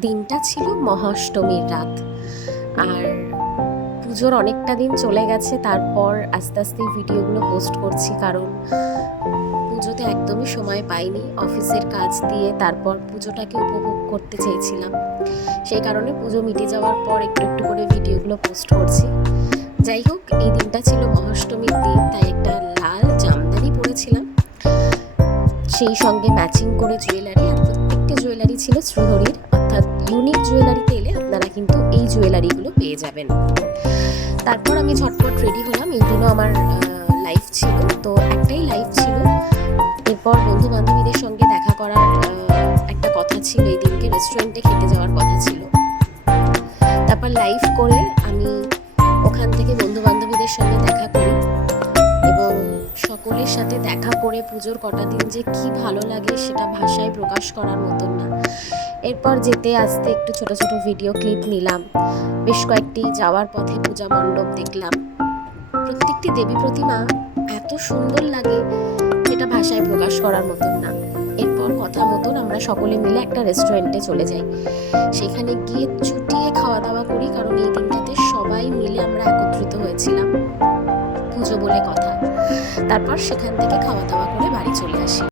দিনটা ছিল মহাষ্টমীর রাত। আর পুজোর অনেকটা দিন চলে গেছে, তারপর আস্তে আস্তে ভিডিওগুলো পোস্ট করছি, কারণ পুজোতে একদমই সময় পাইনি অফিসের কাজ দিয়ে। তারপর পুজোটাকে উপভোগ করতে চেয়েছিলাম, সেই কারণে পুজো মিটে যাওয়ার পর একটু একটু করে ভিডিওগুলো পোস্ট করছি। যাই হোক, এই দিনটা ছিল মহাষ্টমীর দিন, তাই একটা লাল জামদানি পরেছিলাম, সেই সঙ্গে ম্যাচিং করে জুয়েলারি। আর প্রত্যেকটি জুয়েলারি ছিল শ্রীহরির, অর্থাৎ ইউনিক জুয়েলারিতে এলে আপনারা কিন্তু এই জুয়েলারিগুলো পেয়ে যাবেন। তারপর আমি ঝটপট রেডি হলাম। এই দিনও আমার লাইফ ছিল, তো একটাই লাইফ ছিল। এরপর বন্ধু বান্ধবীদের সঙ্গে দেখা করার একটা কথা ছিল, এই দিনকে রেস্টুরেন্টে খেতে যাওয়ার কথা ছিল। তারপর লাইভ করে আমি ওখান থেকে বন্ধু বান্ধবীদের সঙ্গে দেখা করি, এবং সকলের সাথে দেখা করে পুজোর কটা দিন যে কি ভালো লাগে সেটা ভাষায় প্রকাশ করার মতন না। এরপর যেতে আসতে একটু ছোট ছোট ভিডিও ক্লিপ নিলাম, বেশ কয়েকটি যাওয়ার পথে পূজা মণ্ডপ দেখলাম। প্রত্যেকটি দেবী প্রতিমা এত সুন্দর লাগে, এটা ভাষায় প্রকাশ করার মতন না। এরপর কথা মতন আমরা সকলে মিলে একটা রেস্টুরেন্টে চলে যাই, সেখানে গিয়ে চুটিয়ে খাওয়া দাওয়া করি, কারণ এই দিনটাতে সবাই মিলে আমরা একত্রিত হয়েছিলাম, পুজো বলে কথা। তারপর সেখান থেকে খাওয়া দাওয়া করে বাড়ি চলে আসি।